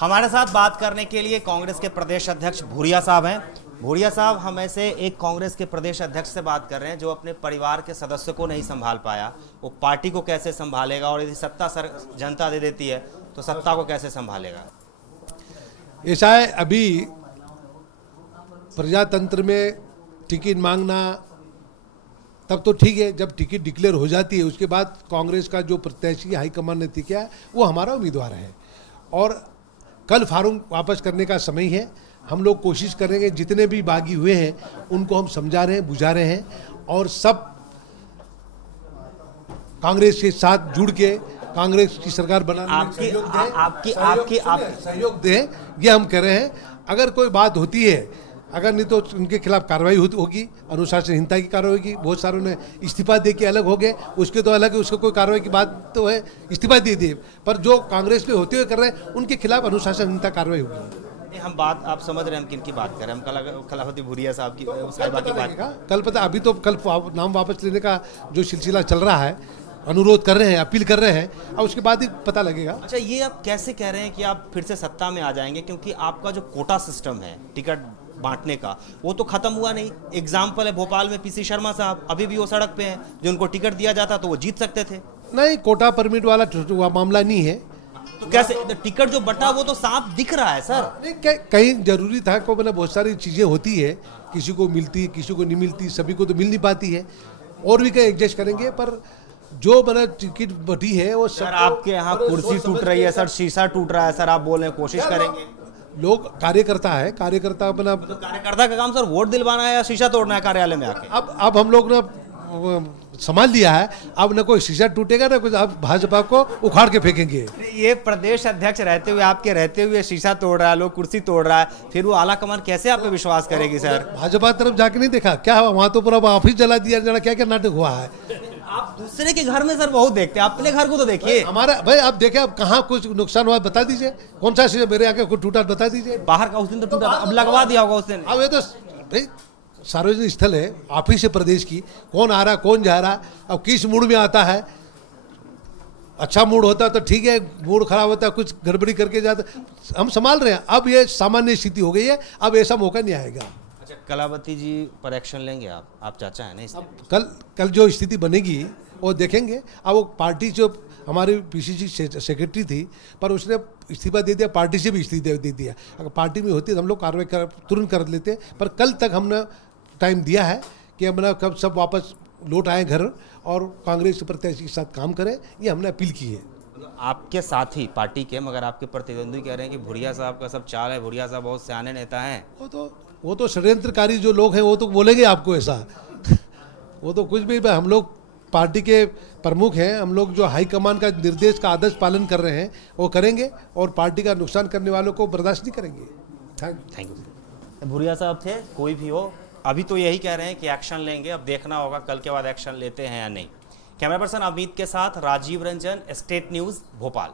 हमारे साथ बात करने के लिए कांग्रेस के प्रदेश अध्यक्ष भूरिया साहब हैं। भूरिया साहब, हम ऐसे एक कांग्रेस के प्रदेश अध्यक्ष से बात कर रहे हैं जो अपने परिवार के सदस्यों को नहीं संभाल पाया, वो पार्टी को कैसे संभालेगा, और यदि सत्ता जनता दे देती है तो सत्ता को कैसे संभालेगा? ऐसा है, अभी प्रजातंत्र में टिकट मांगना तब तो ठीक है, जब टिकट डिक्लेयर हो जाती है उसके बाद कांग्रेस का जो प्रत्याशी हाईकमान ने तय किया है वो हमारा उम्मीदवार है, और कल फार्म वापस करने का समय है। हम लोग कोशिश करेंगे, जितने भी बागी हुए हैं उनको हम समझा रहे हैं, बुझा रहे हैं, और सब कांग्रेस के साथ जुड़ के कांग्रेस की सरकार बनाने में सहयोग दें, ये हम कह रहे हैं। अगर कोई बात होती है, अगर नहीं तो उनके खिलाफ कार्रवाई होगी, अनुशासनहीनता की कार्रवाई होगी। बहुत सारों ने इस्तीफा दे के अलग हो गए, उसके तो अलग है, उसको कोई कार्रवाई की बात तो है, इस्तीफा दे दिए, पर जो कांग्रेस में होते हुए कर रहे हैं उनके खिलाफ अनुशासनहीनता कार्रवाई होगी। हम बात, आप समझ रहे हैं हम किन की बात कर रहे हैं? हम कलावती भूरिया साहब की, साहिबा की बात। कल पता, अभी तो कल नाम वापस लेने का जो सिलसिला चल रहा है, अनुरोध कर रहे हैं, अपील कर रहे हैं, और उसके बाद ही पता लगेगा। अच्छा, ये आप कैसे कह रहे हैं कि आप फिर से सत्ता में आ जाएंगे? क्योंकि आपका जो कोटा सिस्टम है टिकट बांटने का, वो तो खत्म हुआ नहीं। एग्जाम्पल है भोपाल में पीसी शर्मा साहब, अभी भी वो सड़क पे हैं। जो उनको टिकट दिया जाता तो वो जीत सकते थे। नहीं, कोटा परमिट वाला मामला नहीं है। तो कैसे टिकट जो बटा वो तो साफ दिख रहा है सर। कहीं जरूरी था को, मतलब बहुत सारी चीजें होती है, किसी को मिलती किसी को नहीं मिलती, सभी को तो मिल नहीं पाती है, और भी कहीं एडजस्ट करेंगे, पर जो बना टिकट बटी है वो सर। आपके यहाँ कुर्सी टूट रही है सर, शीशा टूट रहा है सर, आप बोल रहे हैं कोशिश करेंगे। लोग कार्यकर्ता है, कार्यकर्ता अपना, तो कार्यकर्ता का काम सर वोट दिलवाना है या शीशा तोड़ना है कार्यालय में आके? अब हम लोग ना संभाल लिया है, अब न कोई शीशा टूटेगा ना कुछ, अब भाजपा को उखाड़ के फेंकेंगे। ये प्रदेश अध्यक्ष रहते हुए, आपके रहते हुए शीशा तोड़ रहा है, लोग कुर्सी तोड़ रहा है, फिर वो आला कमान कैसे आप पे विश्वास करेगी सर? भाजपा तरफ जाके नहीं देखा क्या? वहां तो पूरा ऑफिस जला दिया, क्या क्या नाटक हुआ है। आप दूसरे के घर में सर बहुत देखते हैं, अपने घर को तो देखिए। हमारा भाई आप देखे, अब कहाँ कुछ नुकसान हुआ बता दीजिए, कौन सा शीशा मेरे आके कुछ टूटा बता दीजिए। बाहर का उस दिन तो टूटा, अब लगवा दिया होगा उस दिन। अब ये तो भाई सार्वजनिक स्थल है, ऑफिस है प्रदेश की, कौन आ रहा कौन जा रहा, अब किस मूड में आता है। अच्छा मूड होता तो ठीक है, मूड खराब होता कुछ गड़बड़ी करके जाता, हम संभाल रहे हैं। अब ये सामान्य स्थिति हो गई है, अब ऐसा मौका नहीं आएगा। अच्छा, कलावती जी पर एक्शन लेंगे आप चाचा है ना? कल जो स्थिति बनेगी वो देखेंगे। अब वो पार्टी जो हमारी पीसीसी सेक्रेटरी थी, पर उसने इस्तीफा दे दिया, पार्टी से भी इस्तीफा दे दिया। अगर पार्टी में होती तो हम लोग कार्रवाई तुरंत कर लेते, पर कल तक हमने टाइम दिया है कि हम कब सब वापस लौट आए घर और कांग्रेस प्रत्याशी के साथ काम करें, ये हमने अपील की है। आपके साथ ही पार्टी के, मगर आपके प्रतिद्वंदी कह रहे हैं कि भूरिया साहब का सब चाल है, भूरिया साहब बहुत सियाने नेता हैं। वो तो षड्यंत्रकारी जो लोग हैं वो तो बोलेंगे आपको ऐसा। वो तो कुछ भी, हम लोग पार्टी के प्रमुख हैं, हम लोग जो हाईकमान का निर्देश का आदर्श पालन कर रहे हैं वो करेंगे, और पार्टी का नुकसान करने वालों को बर्दाश्त नहीं करेंगे। Thank you. भूरिया साहब थे, कोई भी हो, अभी तो यही कह रहे हैं कि एक्शन लेंगे, अब देखना होगा कल के बाद एक्शन लेते हैं या नहीं। कैमरा पर्सन अमित के साथ राजीव रंजन, स्टेट न्यूज़, भोपाल।